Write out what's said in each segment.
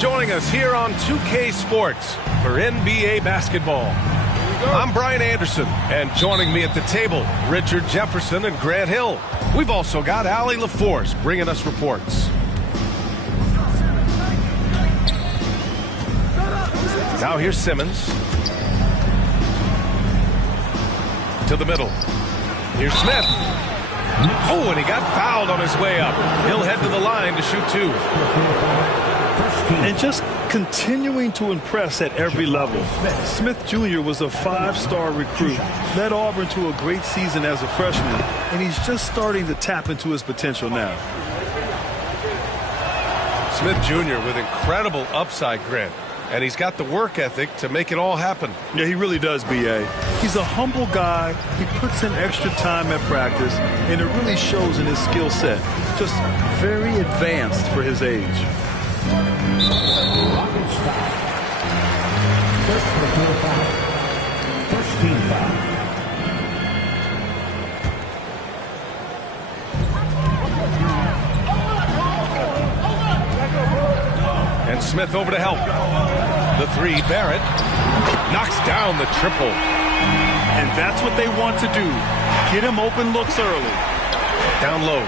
Joining us here on 2K Sports for NBA basketball. I'm Brian Anderson, and joining me at the table, Richard Jefferson and Grant Hill. We've also got Allie LaForce bringing us reports. Now here's Simmons. To the middle. Here's Smith. Oh, and he got fouled on his way up. He'll head to the line to shoot two. And just continuing to impress at every level. Smith Jr. was a 5-star recruit, led Auburn to a great season as a freshman, and he's just starting to tap into his potential now. Smith Jr. with incredible upside, Grant, and he's got the work ethic to make it all happen. Yeah, he really does, B.A. He's a humble guy. He puts in extra time at practice, and it really shows in his skill set. Just very advanced for his age. Rockets foul. First personal foul. First team foul. And Smith over to help. The three, Barrett knocks down the triple. And that's what they want to do. Get him open looks early. Down low.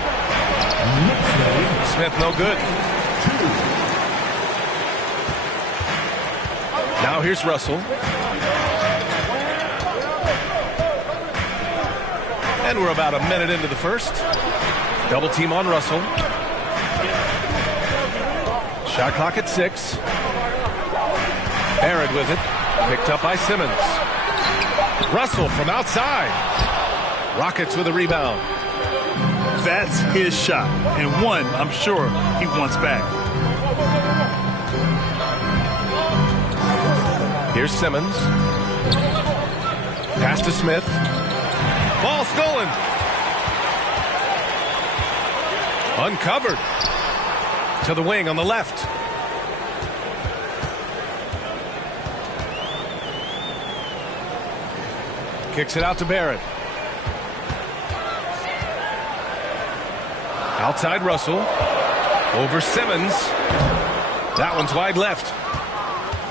Smith no good. Now here's Russell. And we're about a minute into the first. Double team on Russell. Shot clock at 6. Barrett with it. Picked up by Simmons. Russell from outside. Rockets with a rebound. That's his shot. And one I'm sure he wants back. Here's Simmons. Pass to Smith. Ball stolen. Uncovered. To the wing on the left. Kicks it out to Barrett. Outside Russell. Over Simmons. That one's wide left.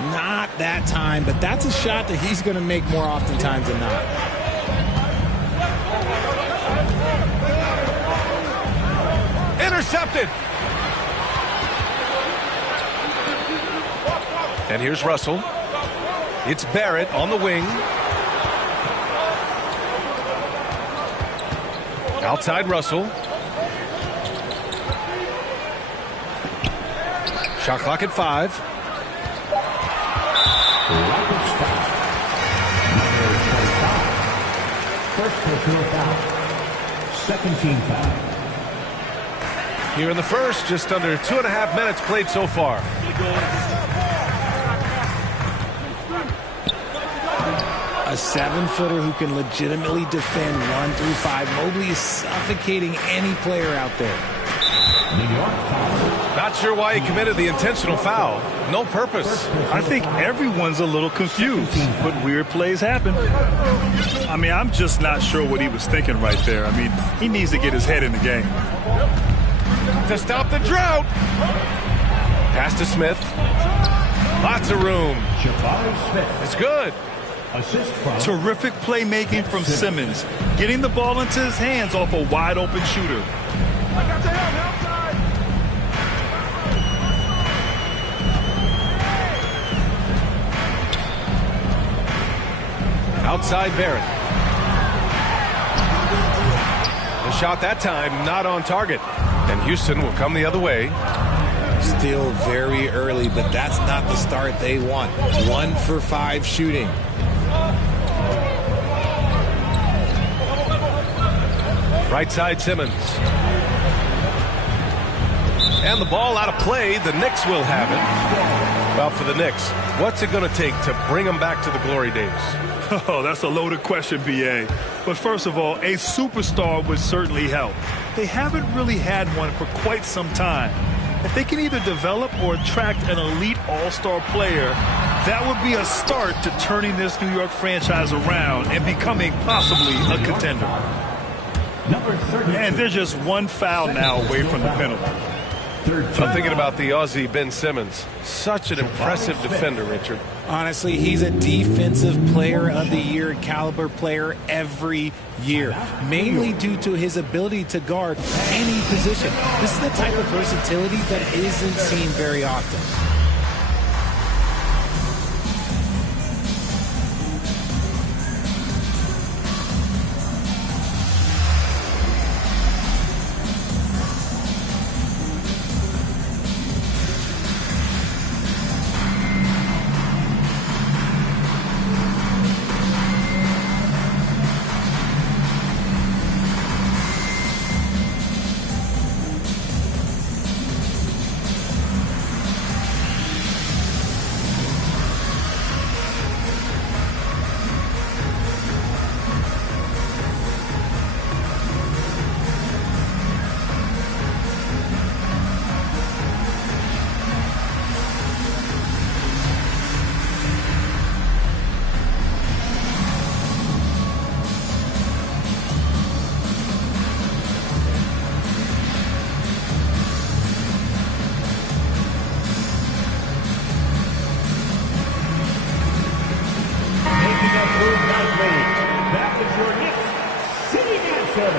Not that time, but that's a shot that he's going to make more oftentimes than not. Intercepted. And here's Russell. It's Barrett on the wing. Outside Russell. Shot clock at 5. First personal foul. Second team foul. Here in the first, just under 2.5 minutes played so far. A 7-footer who can legitimately defend 1 through 5. Mobley is suffocating any player out there. New York foul. Not sure why he committed the intentional foul. No purpose. I think everyone's a little confused, but weird plays happen. I mean, I'm just not sure what he was thinking right there. I mean, he needs to get his head in the game. To stop the drought. Pass to Smith. Lots of room. It's good. Assist from Terrific playmaking from Simmons, getting the ball into his hands off a wide open shooter. Outside Barrett. The shot that time not on target. And Houston will come the other way. Still very early, but that's not the start they want. 1 for 5 shooting. Right side Simmons. And the ball out of play. The Knicks will have it. Well, for the Knicks, what's it going to take to bring them back to the glory days? Oh, that's a loaded question, B.A. But first of all, a superstar would certainly help. They haven't really had one for quite some time. If they can either develop or attract an elite all-star player, that would be a start to turning this New York franchise around and becoming possibly a contender. Number 32. And they're just one foul now away from the penalty. I'm thinking about the Aussie Ben Simmons. Such an impressive defender, Richard. Honestly, he's a defensive player of the year caliber player every year, mainly due to his ability to guard any position. This is the type of versatility that isn't seen very often. That is your Knicks sitting answer.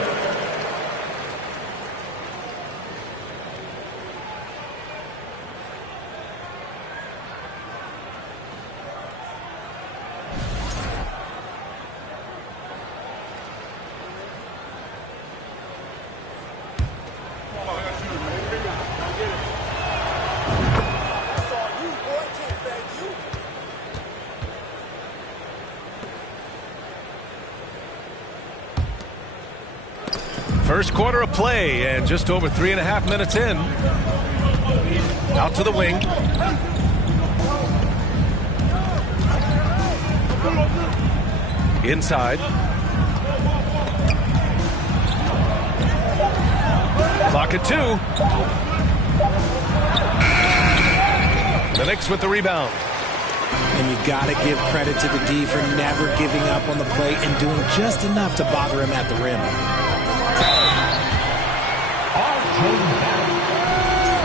First quarter of play and just over 3.5 minutes in. Out to the wing. Inside. Clock at 2. The Knicks with the rebound. And you got to give credit to the D for never giving up on the play and doing just enough to bother him at the rim.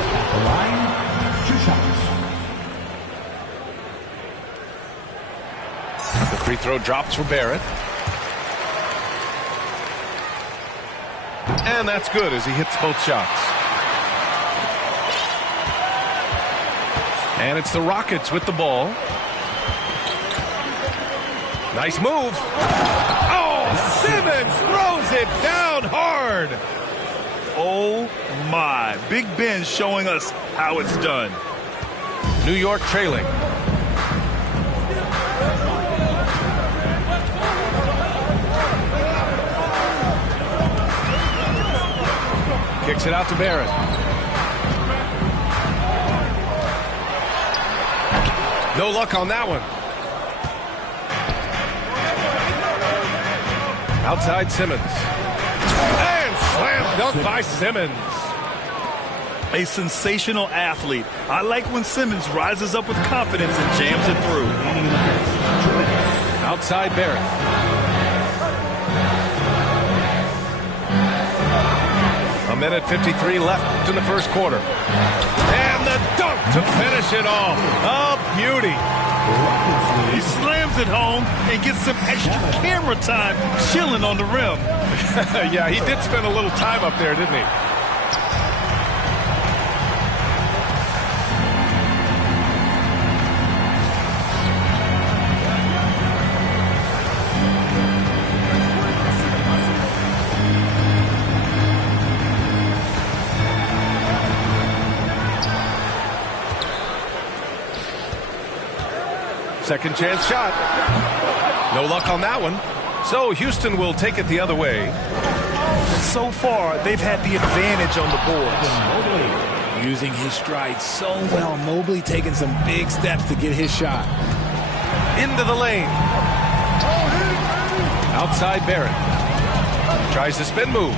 At the line, 2 shots. The free throw drops for Barrett. And that's good as he hits both shots. And it's the Rockets with the ball. Nice move. Oh, Simmons throws it down hard. Oh, my. Big Ben showing us how it's done. New York trailing. Kicks it out to Barrett. No luck on that one. Outside Simmons. And slam dunk by Simmons. A sensational athlete. I like when Simmons rises up with confidence and jams it through. Outside Barrett. A minute 53 left in the first quarter. And the dunk to finish it off. A beauty. He slams it home and gets some extra camera time chilling on the rim. Yeah, he did spend a little time up there, didn't he? Second chance shot. No luck on that one. So Houston will take it the other way. So far, they've had the advantage on the boards. Using his stride so well. Mobley taking some big steps to get his shot. Into the lane. Outside Barrett. Tries the spin move.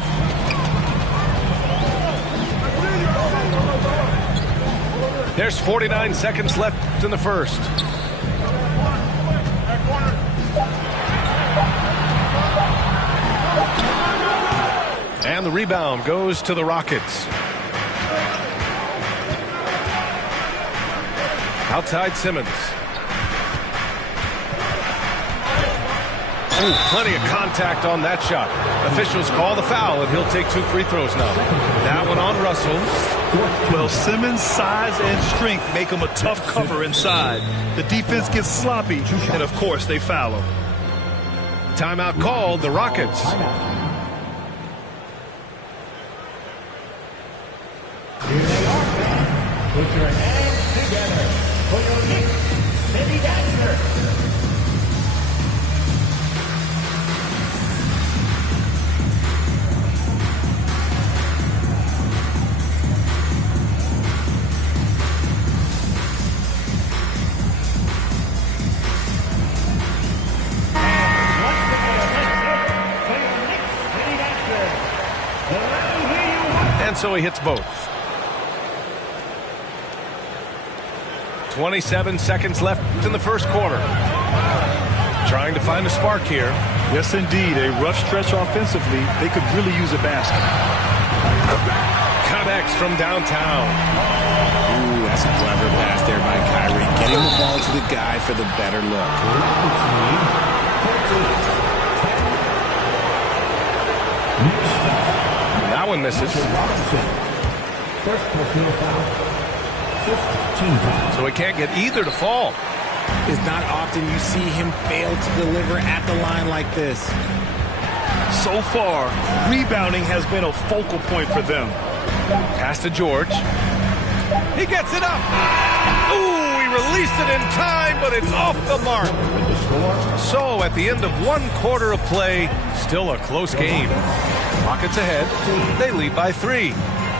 There's 49 seconds left in the first. And the rebound goes to the Rockets. Outside Simmons. Ooh, plenty of contact on that shot. Officials call the foul, and he'll take 2 free throws now. That one on Russell. Well, Simmons' size and strength make him a tough cover inside. The defense gets sloppy, and of course they foul him. Timeout called, the Rockets. Here they are, fans. Put your hands together for your Knicks City Dancer. And so he hits both. 27 seconds left in the first quarter. Trying to find a spark here. Yes, indeed. A rough stretch offensively. They could really use a basket. Connects from downtown. Ooh, that's a clever pass there by Kyrie. Getting the ball to the guy for the better look. That one misses. First personal foul. 15 foul. So he can't get either to fall. It's not often you see him fail to deliver at the line like this. So far, rebounding has been a focal point for them. Pass to George. He gets it up. Ooh, he released it in time, but it's off the mark. So at the end of 1 quarter of play, still a close game. Rockets ahead. They lead by 3.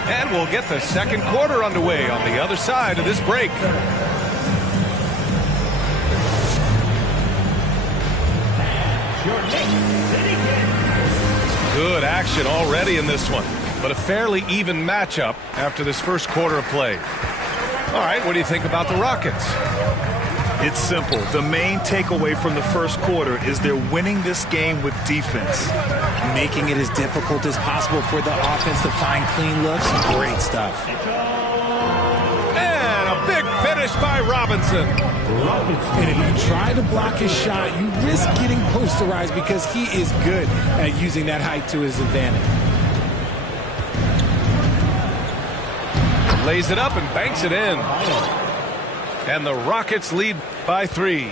And we'll get the second quarter underway on the other side of this break. Good action already in this one, but a fairly even matchup after this first quarter of play. All right, what do you think about the Rockets? It's simple. The main takeaway from the first quarter is they're winning this game with defense. Making it as difficult as possible for the offense to find clean looks. Great stuff. And a big finish by Robinson. And if you try to block his shot, you risk getting posterized because he is good at using that height to his advantage. Lays it up and banks it in. And the Rockets lead by 3.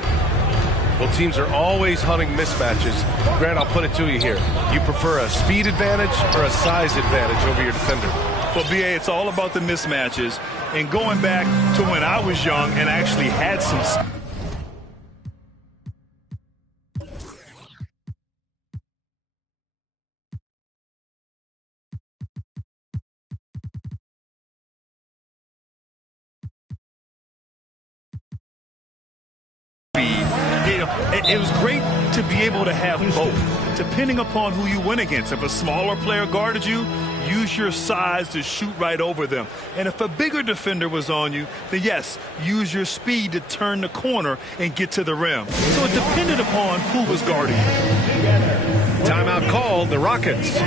Well, teams are always hunting mismatches. Grant, I'll put it to you here. You prefer a speed advantage or a size advantage over your defender? Well, BA, it's all about the mismatches. And going back to when I was young and actually had some it was great to be able to have both, depending upon who you went against. If a smaller player guarded you, use your size to shoot right over them. And if a bigger defender was on you, then yes, use your speed to turn the corner and get to the rim. So it depended upon who was guarding you. Timeout called, the Rockets.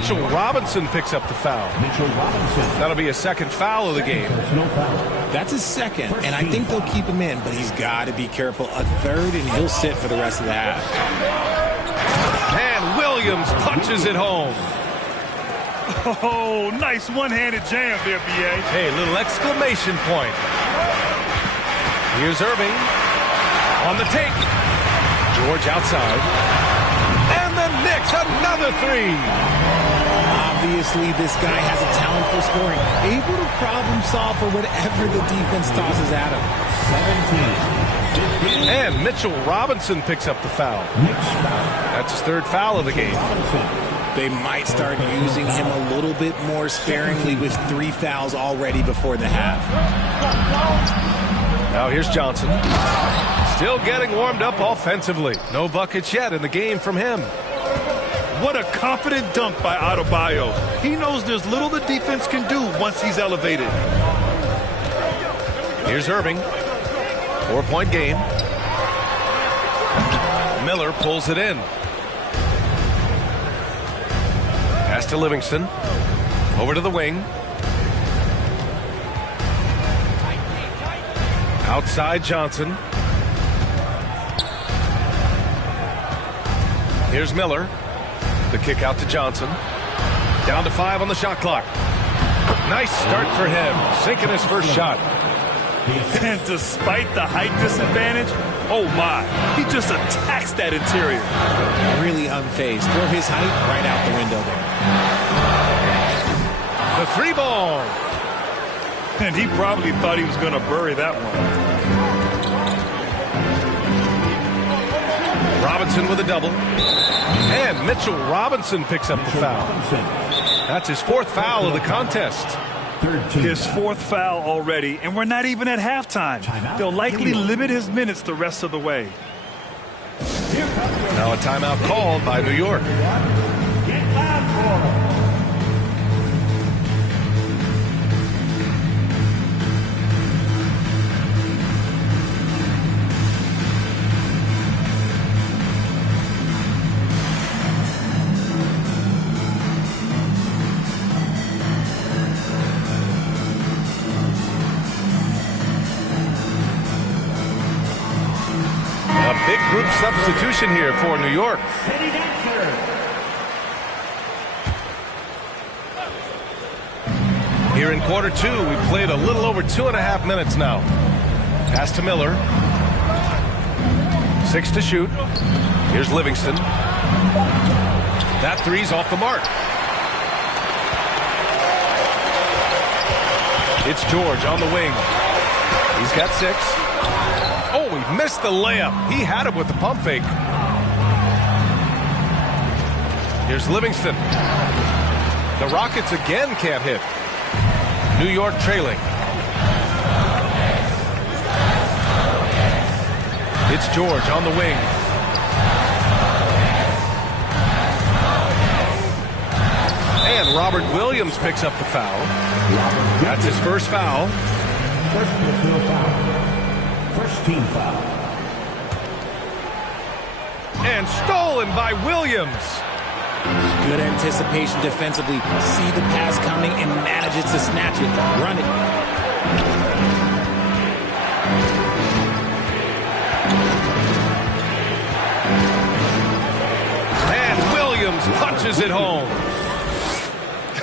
Mitchell Robinson picks up the foul. That'll be a second foul of the game. That's his second, and I think they'll keep him in, but he's got to be careful. A third, and he'll sit for the rest of the half. And Williams punches it home. Oh, nice one-handed jam there, B.A. Hey, little exclamation point. Here's Irving on the take. George outside. And the Knicks, another three. Obviously, this guy has a talent for scoring, able to problem solve for whatever the defense tosses at him. 17. And Mitchell Robinson picks up the foul. That's his third foul of the game. They might start using him a little bit more sparingly with 3 fouls already before the half. Now here's Johnson. Still getting warmed up offensively. No buckets yet in the game from him. What a confident dunk by Adebayo. He knows there's little the defense can do once he's elevated. Here's Irving. 4-point game. Miller pulls it in. Pass to Livingston. Over to the wing. Outside Johnson. Here's Miller. The kick out to Johnson. Down to 5 on the shot clock. Nice start for him. Sinking his first shot. And despite the height disadvantage, oh my, he just attacks that interior. Really unfazed. Throw his height right out the window there. The 3-ball. And he probably thought he was going to bury that one. Robinson with a double. And Mitchell Robinson picks up the foul. That's his 4th foul of the contest. His 4th foul already, and we're not even at halftime. They'll likely limit his minutes the rest of the way. Now a timeout called by New York. Get loud for him. Big group substitution here for New York. Here in quarter 2, we've played a little over 2.5 minutes now. Pass to Miller. 6 to shoot. Here's Livingston. That three's off the mark. It's George on the wing. He's got 6. Oh, he missed the layup. He had it with the pump fake. Here's Livingston. The Rockets again can't hit. New York trailing. It's George on the wing. And Robert Williams picks up the foul. That's his first foul. First personal foul. First team foul. And stolen by Williams. Good anticipation defensively. See the pass coming and manages to snatch it. Run it. And Williams punches it home.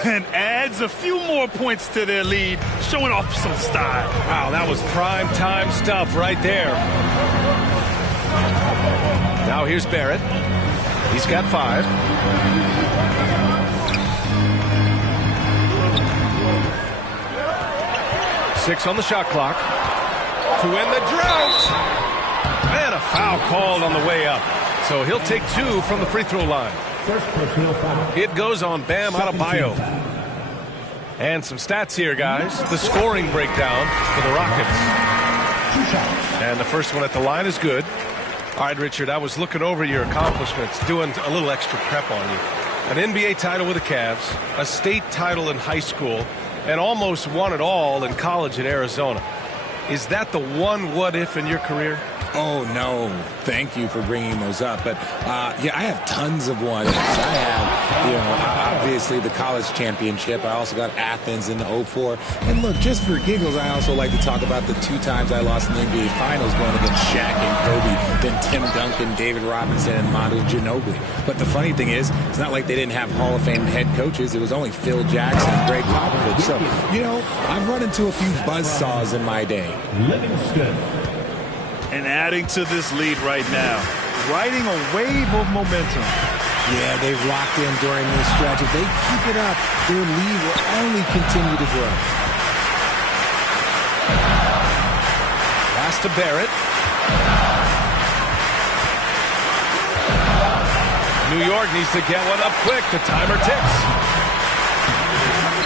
And adds a few more points to their lead, showing off some style. Wow, that was prime time stuff right there. Now here's Barrett. He's got 5. Six on the shot clock. To end the drought. And a foul called on the way up. So he'll take 2 from the free throw line. First personal foul. It goes on Bam Adebayo. And some stats here, guys. The scoring breakdown for the Rockets. 2 shots. And the first one at the line is good. All right, Richard, I was looking over your accomplishments, doing a little extra prep on you. An NBA title with the Cavs, a state title in high school, and almost won it all in college at Arizona. Is that the one what-if in your career? Oh, no. Thank you for bringing those up. But, yeah, I have tons of ones. I have, obviously the college championship. I also got Athens in the '04. And, look, just for giggles, I also like to talk about the 2 times I lost in the NBA Finals going against Shaq and Kobe, then Tim Duncan, David Robinson, and Manu Ginobili. But the funny thing is, it's not like they didn't have Hall of Fame head coaches. It was only Phil Jackson and Greg Popovich. So, I've run into a few buzzsaws in my day. Livingston. And adding to this lead right now, riding a wave of momentum. Yeah, they've locked in during this stretch. If they keep it up, their lead will only continue to grow. Pass to Barrett. New York needs to get one up quick. The timer ticks.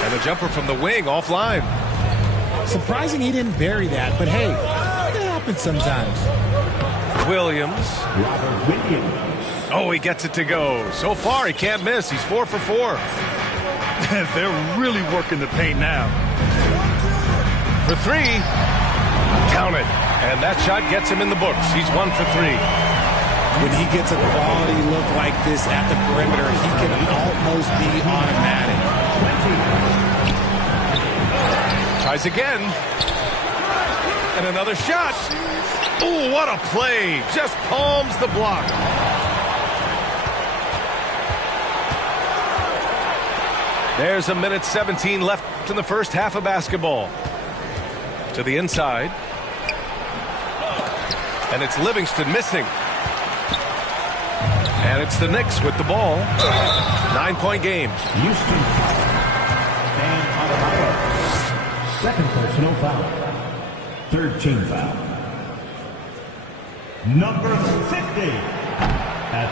And a jumper from the wing offline. Surprising he didn't bury that, but hey, it happens sometimes. Williams. Robert Williams. Oh, he gets it to go. So far, he can't miss. He's 4 for 4. They're really working the paint now. For 3. Count it. And that shot gets him in the books. He's 1 for 3. When he gets a quality look like this at the perimeter, he can almost be automatic. 20. Tries again. And another shot. Ooh, what a play. Just palms the block. There's a minute 17 left in the first half of basketball. To the inside. And it's Livingston missing. And it's the Knicks with the ball. 9-point game. Houston. And Adebayo. Second personal foul. Third team foul. Number 50.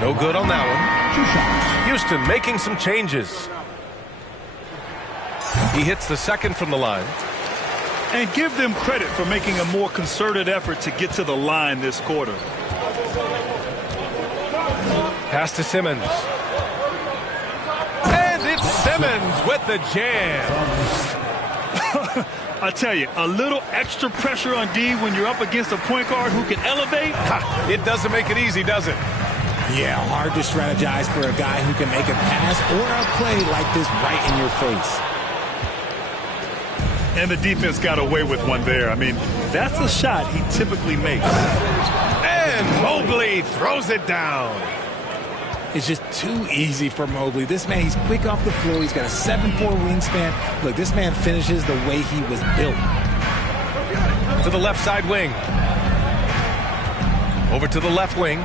No good on that one. 2 shots. Houston making some changes. He hits the second from the line. And give them credit for making a more concerted effort to get to the line this quarter. Pass to Simmons. And it's Simmons with the jam. I tell you, a little extra pressure on D when you're up against a point guard who can elevate. It doesn't make it easy, does it? Yeah, hard to strategize for a guy who can make a pass or a play like this right in your face. And the defense got away with one there. I mean, that's a shot he typically makes. And Mobley throws it down. It's just too easy for Mobley. This man, he's quick off the floor. He's got a 7'4" wingspan. Look, this man finishes the way he was built. To the left side wing. Over to the left wing.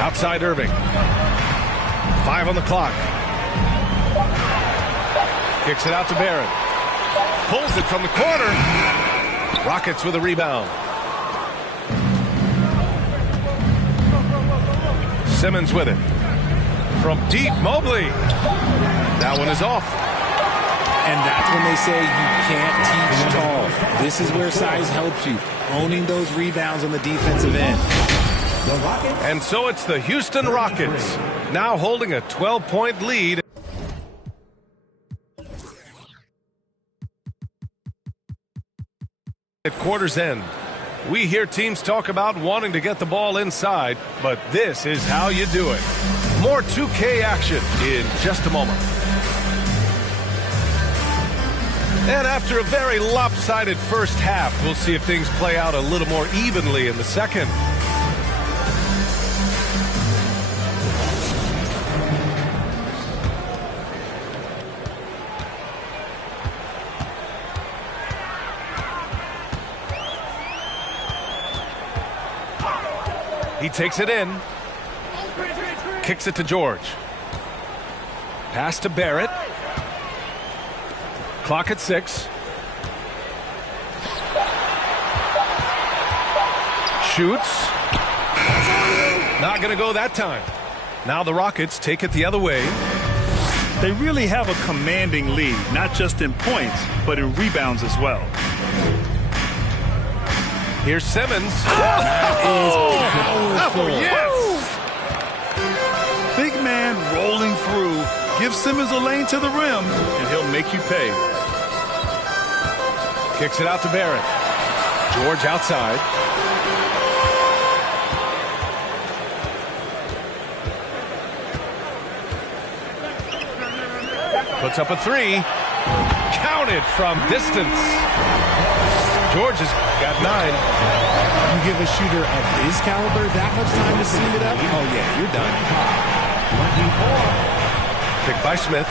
Outside Irving. 5 on the clock. Kicks it out to Barrett. Pulls it from the corner. Rockets with a rebound. Simmons with it. From deep, Mobley. That one is off. And that's when they say you can't teach tall. This is where size helps you. Owning those rebounds on the defensive end. And so it's the Houston Rockets now holding a 12-point lead. At quarter's end, we hear teams talk about wanting to get the ball inside, but this is how you do it. More 2K action in just a moment. And after a very lopsided first half, we'll see if things play out a little more evenly in the second. He takes it in. Kicks it to George. Pass to Barrett. Clock at 6. Shoots. Not going to go that time. Now the Rockets take it the other way. They really have a commanding lead, not just in points, but in rebounds as well. Here's Simmons. That is powerful. Oh, yes. Big man rolling through. Give Simmons a lane to the rim, and he'll make you pay. Kicks it out to Barrett. George outside. Puts up a three. Counted from distance. George has got 9. You give a shooter of his caliber that much time to steam it up? Oh, yeah, you're done. 24. Picked by Smith.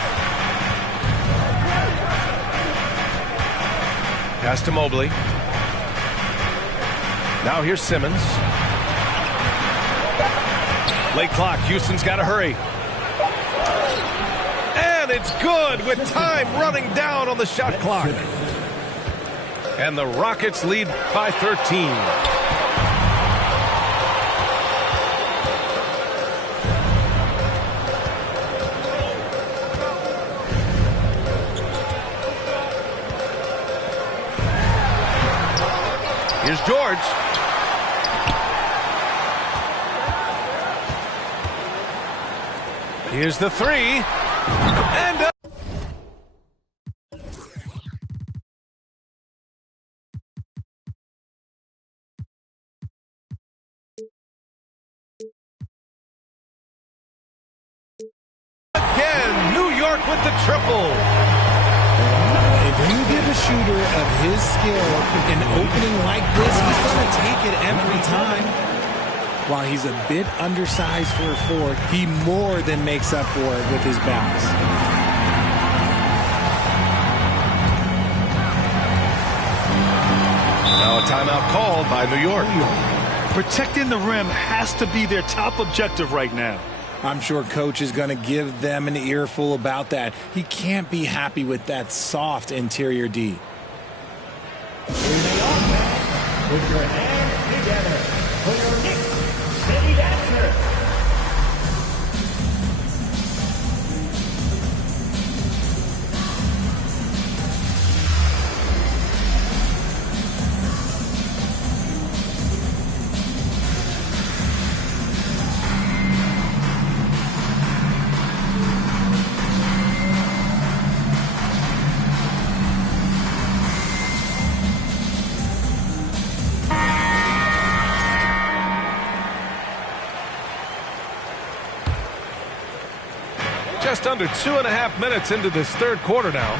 Pass to Mobley. Now here's Simmons. Late clock. Houston's got to hurry. And it's good with time running down on the shot clock. And the Rockets lead by 13. Here's George. Here's the three. And again, New York with the triple. If you give a shooter of his skill an opening like this, he's going to take it every time. While he's a bit undersized for a 4, he more than makes up for it with his bounce. Now a timeout called by New York. Protecting the rim has to be their top objective right now. I'm sure coach is going to give them an earful about that. He can't be happy with that soft interior D. Here they are, fans. Put your hands together for your Knicks City Dancer. Just under 2.5 minutes into this third quarter now.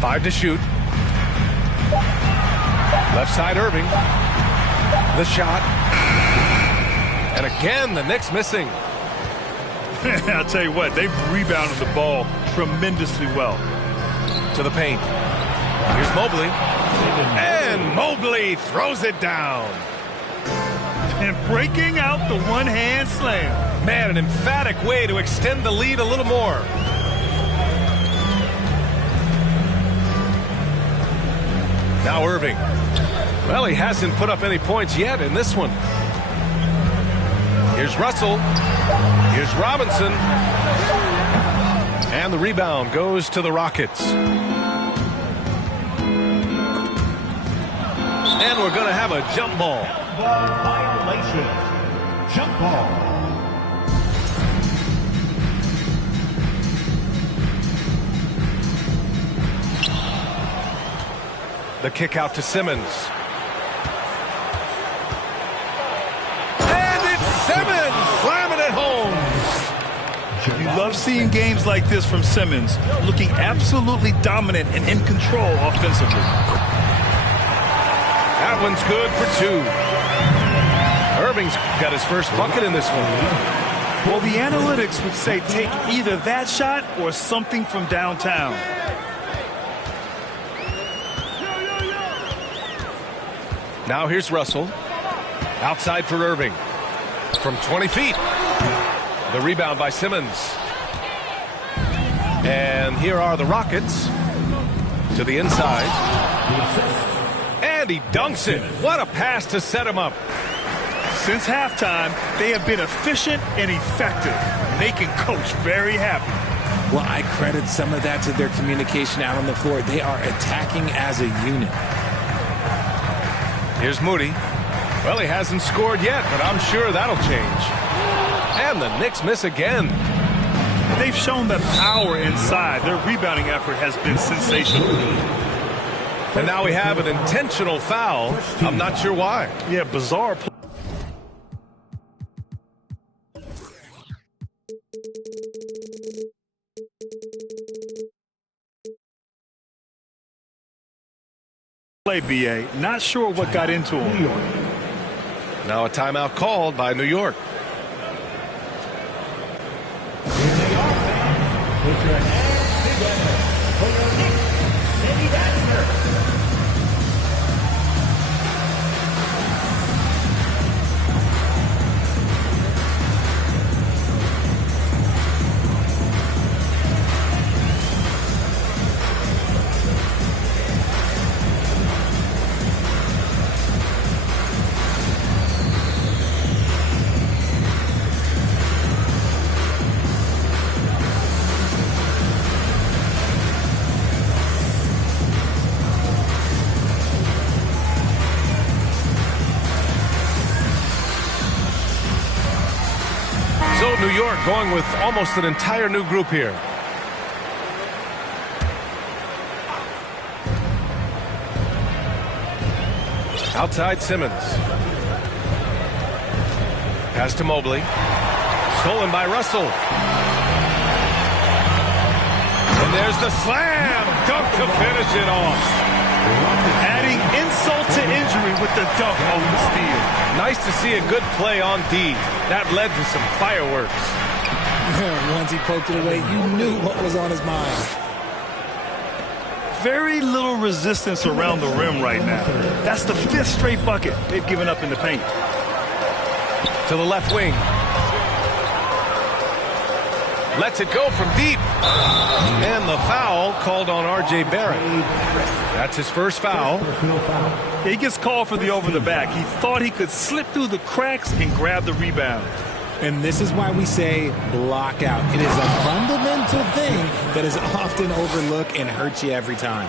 5 to shoot. Left side Irving. The shot. And again, the Knicks missing. I'll tell you what, they've rebounded the ball tremendously well. To the paint. Here's Mobley. And Mobley throws it down. And breaking out the one-hand slam. Man, an emphatic way to extend the lead a little more. Now Irving. Well, he hasn't put up any points yet in this one. Here's Russell. Here's Robinson. And the rebound goes to the Rockets. And we're going to have a jump ball. Violation. Jump ball. The kick out to Simmons. And it's Simmons slamming it home. You love seeing games like this from Simmons, looking absolutely dominant and in control offensively. That one's good for 2. Irving's got his first bucket in this one. Well, the analytics would say take either that shot or something from downtown. Now here's Russell. Outside for Irving. From 20 feet. The rebound by Simmons. And here are the Rockets. To the inside. And he dunks it. What a pass to set him up. Since halftime, they have been efficient and effective, making Coach very happy. Well, I credit some of that to their communication out on the floor. They are attacking as a unit. Here's Moody. Well, he hasn't scored yet, but I'm sure that'll change. And the Knicks miss again. They've shown that power inside. Their rebounding effort has been sensational. And now we have an intentional foul. I'm not sure why. Yeah, bizarre play. BA. Not sure what got into him. Now a timeout called by New York. Here they are, fans. Put your hands together for your Knicks City Dancer. So New York going with almost an entire new group here. Outside Simmons. Pass to Mobley. Stolen by Russell. And there's the slam. Dunk to finish it off. Adding insult to injury with the dunk on the steal. Nice to see a good play on D. That led to some fireworks. Once he poked it away, you knew what was on his mind. Very little resistance around the rim right now. That's the 5th straight bucket they've given up in the paint. To the left wing. Lets it go from deep. And the foul called on R.J. Barrett. That's his first foul. He gets called for the over the back. He thought he could slip through the cracks and grab the rebound. And this is why we say block out. It is a fundamental thing that is often overlooked and hurts you every time.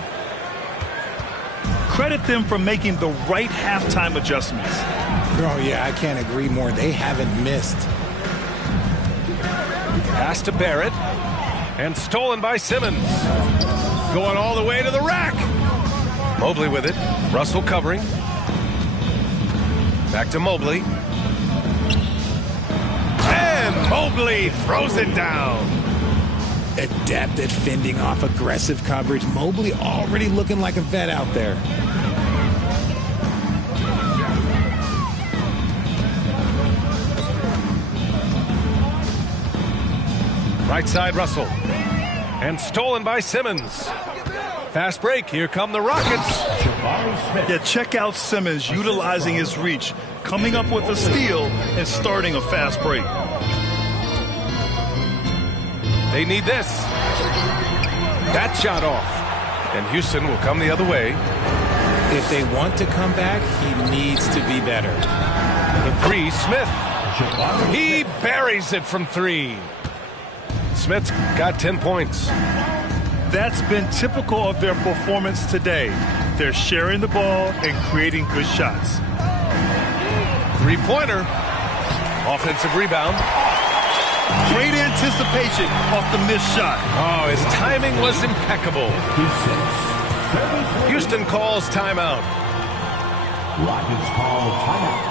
Credit them for making the right halftime adjustments. Oh, yeah, I can't agree more. They haven't missed. Pass to Barrett. And stolen by Simmons. Going all the way to the rack. Mobley with it. Russell covering. Back to Mobley. And Mobley throws it down. Adept at fending off aggressive coverage. Mobley already looking like a vet out there. Right side Russell. And stolen by Simmons. Fast break. Here come the Rockets. Yeah, check out Simmons utilizing his reach, coming up with a steal and starting a fast break. They need this. That shot off. And Houston will come the other way. If they want to come back, he needs to be better. The three, Smith. He buries it from three. Smith's got 10 points. That's been typical of their performance today. They're sharing the ball and creating good shots. Three-pointer. Offensive rebound. Great anticipation off the missed shot. Oh, his timing was impeccable. Houston calls timeout. Rockets call timeout.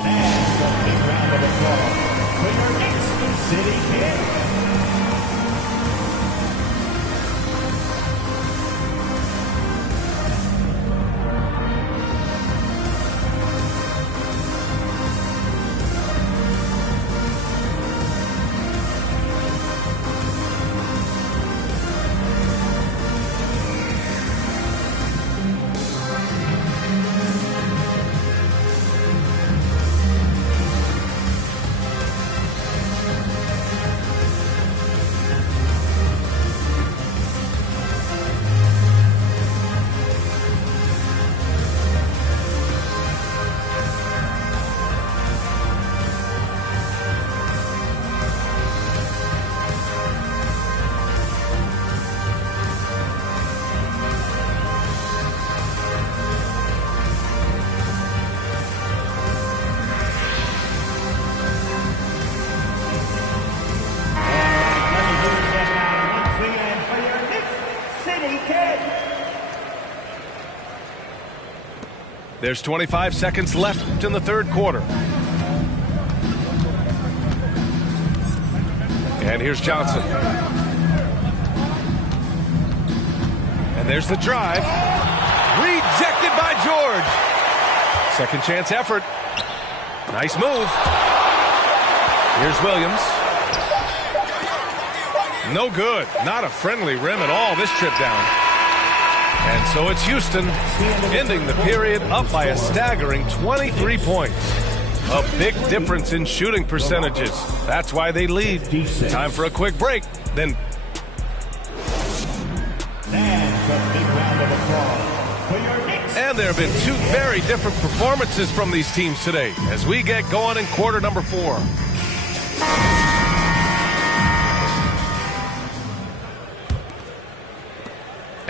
And a big round of applause for your Knicks City Knicks. There's 25 seconds left in the third quarter. And here's Johnson. And there's the drive. Rejected by George. Second chance effort. Nice move. Here's Williams. No good. Not a friendly rim at all this trip down. And so it's Houston ending the period up by a staggering 23 points. A big difference in shooting percentages. That's why they lead. Time for a quick break. Then and there have been two very different performances from these teams today as we get going in quarter number 4.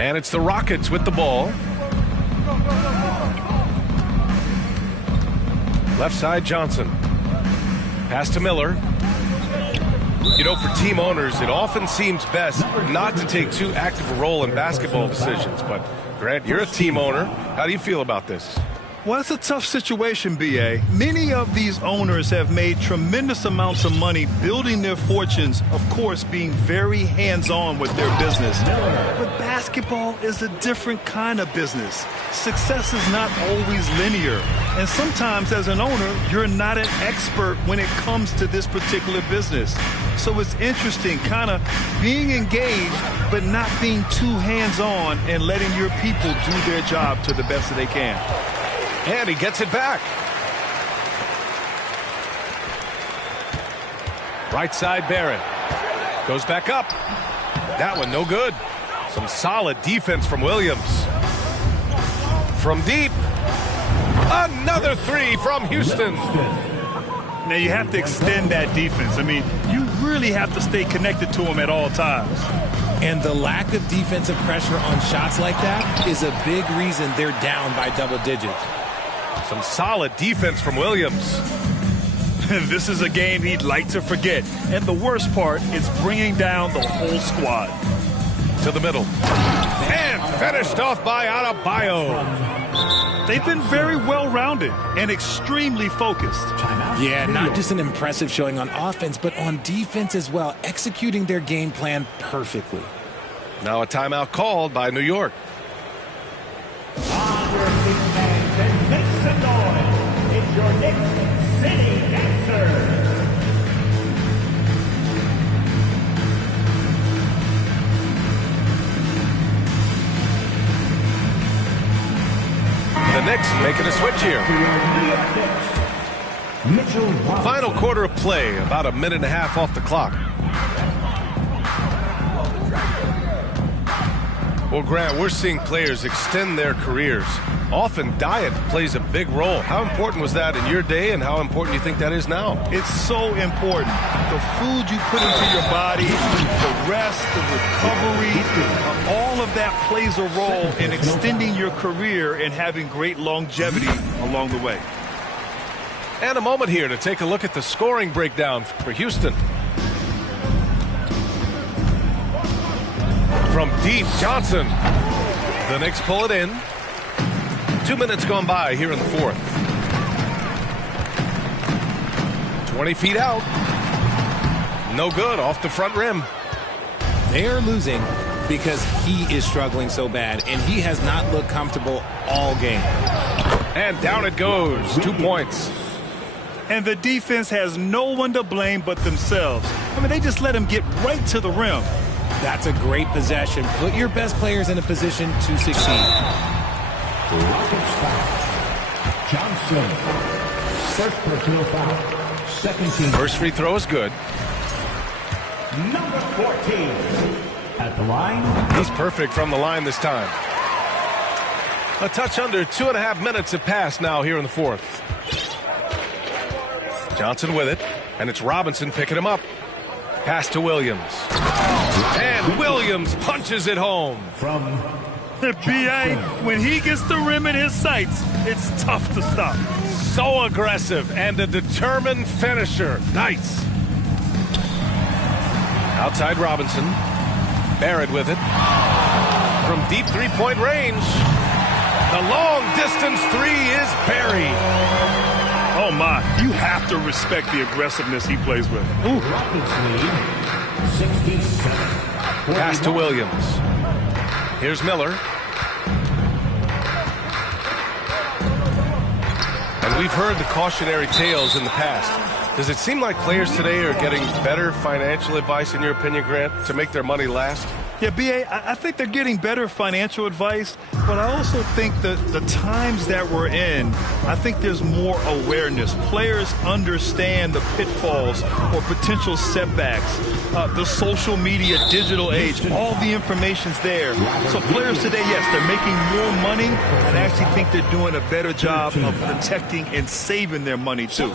And it's the Rockets with the ball. Left side, Johnson. Pass to Miller. You know, for team owners, it often seems best not to take too active a role in basketball decisions. But, Grant, you're a team owner. How do you feel about this? Well, it's a tough situation, B.A. Many of these owners have made tremendous amounts of money building their fortunes, of course, being very hands-on with their business. But basketball is a different kind of business. Success is not always linear. And sometimes, as an owner, you're not an expert when it comes to this particular business. So it's interesting, kind of being engaged, but not being too hands-on and letting your people do their job to the best that they can. And he gets it back. Right side, Barrett. Goes back up. That one no good. Some solid defense from Williams. From deep. Another three from Houston. Now you have to extend that defense. I mean, you really have to stay connected to them at all times. And the lack of defensive pressure on shots like that is a big reason they're down by double digits. Some solid defense from Williams. This is a game he'd like to forget. And the worst part is bringing down the whole squad. To the middle. And finished off by Adebayo. They've been very well-rounded and extremely focused. Yeah, not just an impressive showing on offense, but on defense as well, executing their game plan perfectly. Now a timeout called by New York. It's your Knicks City Dancers. The Knicks making a switch here. Final quarter of play, about a minute and a half off the clock. Well, Grant, we're seeing players extend their careers. Often diet plays a big role. How important was that in your day, and how important do you think that is now? It's so important. The food you put into your body, the rest, the recovery, all of that plays a role in extending your career and having great longevity along the way. And a moment here to take a look at the scoring breakdown for Houston. From deep, Johnson. The Knicks pull it in. 2 minutes gone by here in the fourth. 20 feet out. No good, off the front rim. They are losing because he is struggling so bad, and he has not looked comfortable all game. And down it goes. 2 points. And the defense has no one to blame but themselves. I mean, they just let him get right to the rim. That's a great possession. Put your best players in a position to succeed. Rockets foul. Johnson. First personal foul. Second team. First free throw is good. Number 14. At the line. He's perfect from the line this time. A touch under 2.5 minutes have passed now here in the fourth. Johnson with it, and it's Robinson picking him up. Pass to Williams. And Williams punches it home. From B.A., when he gets the rim in his sights, it's tough to stop. So aggressive and a determined finisher. Nice. Outside Robinson. Barrett with it. From deep three-point range. The long-distance three is buried. Oh, my. You have to respect the aggressiveness he plays with. Ooh. Rockets lead 67. Pass to Williams. Here's Miller. And we've heard the cautionary tales in the past. Does it seem like players today are getting better financial advice, in your opinion, Grant, to make their money last? Yeah, B.A., I think they're getting better financial advice, but I also think that the times that we're in, I think there's more awareness. Players understand the pitfalls or potential setbacks, the social media, digital age, all the information's there. So players today, yes, they're making more money, and I actually think they're doing a better job of protecting and saving their money, too.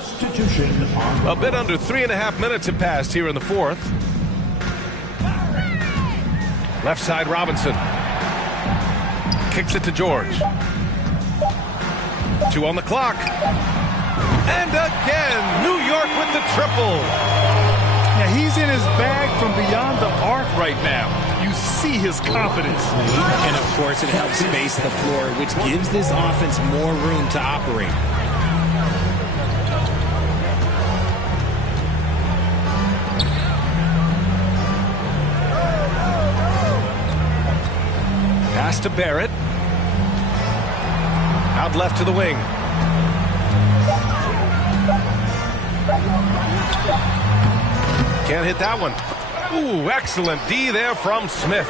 A bit under 3.5 minutes have passed here in the fourth. Left side, Robinson. Kicks it to George. 2 on the clock. And again, New York with the triple. Yeah, he's in his bag from beyond the arc right now. You see his confidence. And, of course, it helps space the floor, which gives this offense more room to operate. Pass to Barrett. Out left to the wing. Can't hit that one. Ooh, excellent D there from Smith.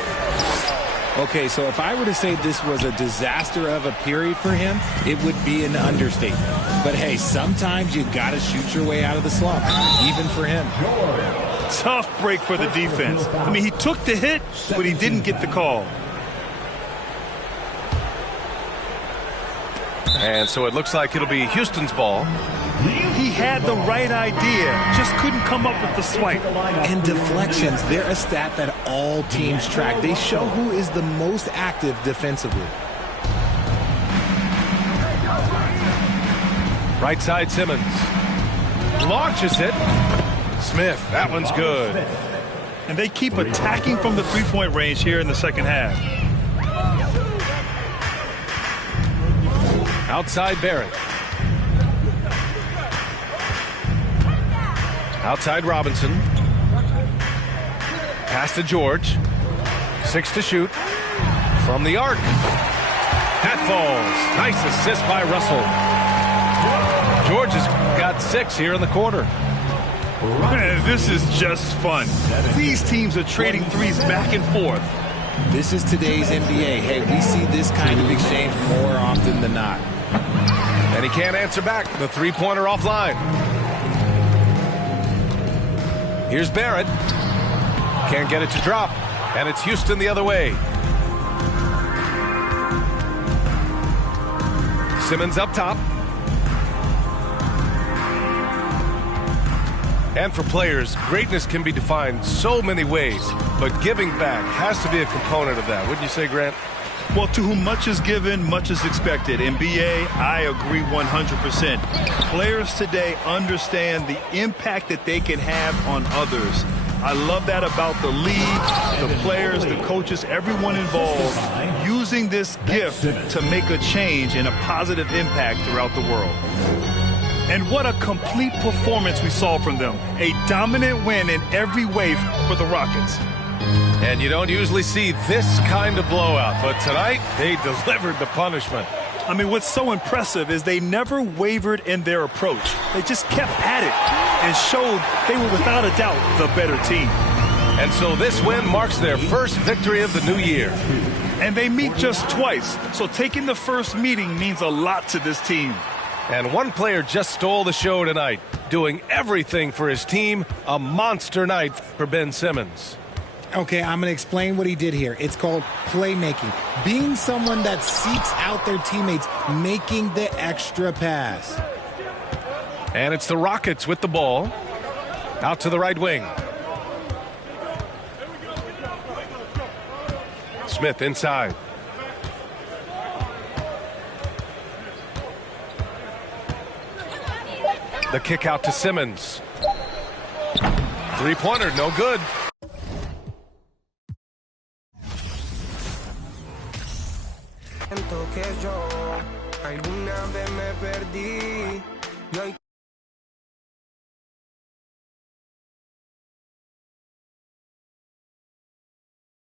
Okay, so if I were to say this was a disaster of a period for him, it would be an understatement. But hey, sometimes you got to shoot your way out of the slump, even for him. Tough break for the defense. I mean, he took the hit, but he didn't get the call. And so it looks like it'll be Houston's ball. He had the right idea, just couldn't come up with the swipe. And deflections, they're a stat that all teams track. They show who is the most active defensively. Right side, Simmons. Launches it. Smith, that one's good. And they keep attacking from the three-point range here in the second half. Outside Barrett. Outside Robinson. Pass to George. 6 to shoot. From the arc. That falls. Nice assist by Russell. George has got 6 here in the quarter. Man, this is just fun. These teams are trading threes back and forth. This is today's NBA. Hey, we see this kind of exchange more often than not. And he can't answer back. The three-pointer offline. Here's Barrett. Can't get it to drop. And it's Houston the other way. Simmons up top. And for players, greatness can be defined so many ways, but giving back has to be a component of that. Wouldn't you say, Grant? Well, to whom much is given, much is expected. In BA, I agree 100%. Players today understand the impact that they can have on others. I love that about the league, the players, the coaches, everyone involved, using this gift to make a change and a positive impact throughout the world. And what a complete performance we saw from them. A dominant win in every way for the Rockets. And you don't usually see this kind of blowout, but tonight they delivered the punishment. I mean, what's so impressive is they never wavered in their approach. They just kept at it and showed they were without a doubt the better team. And so this win marks their first victory of the new year. And they meet just twice, so taking the first meeting means a lot to this team. And one player just stole the show tonight, doing everything for his team. A monster night for Ben Simmons. Okay, I'm going to explain what he did here. It's called playmaking. Being someone that seeks out their teammates, making the extra pass. And it's the Rockets with the ball. Out to the right wing. Smith inside. The kick out to Simmons. Three-pointer, no good. Siento que yo alguna vez me perdí. Y hoy